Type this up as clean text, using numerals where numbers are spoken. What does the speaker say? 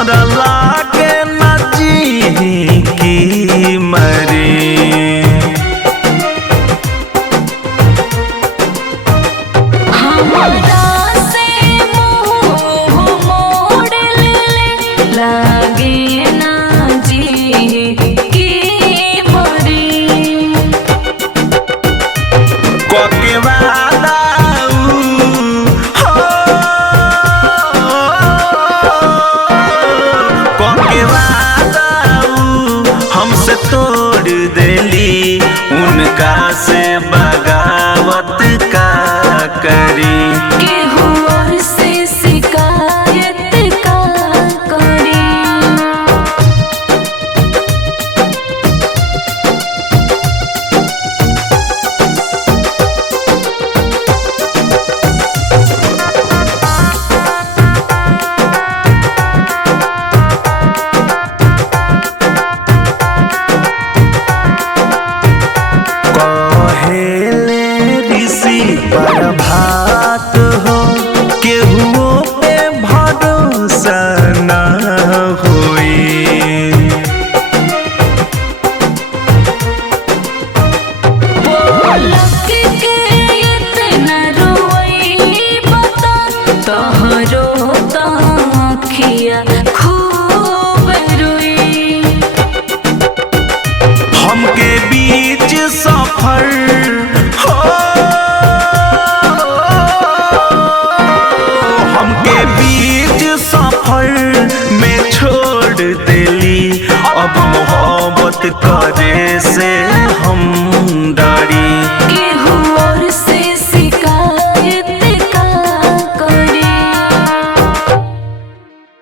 हमरा लागे न जी की मरी। तोड़ देली उनका से बगावत का करी। केहू और से शिकायत का करी। प्रभात हो केहू पे भरोसा न होई। बोलक के इतना रोई बता तोहरो ताखिया खूब रोई। हमके बीच सफर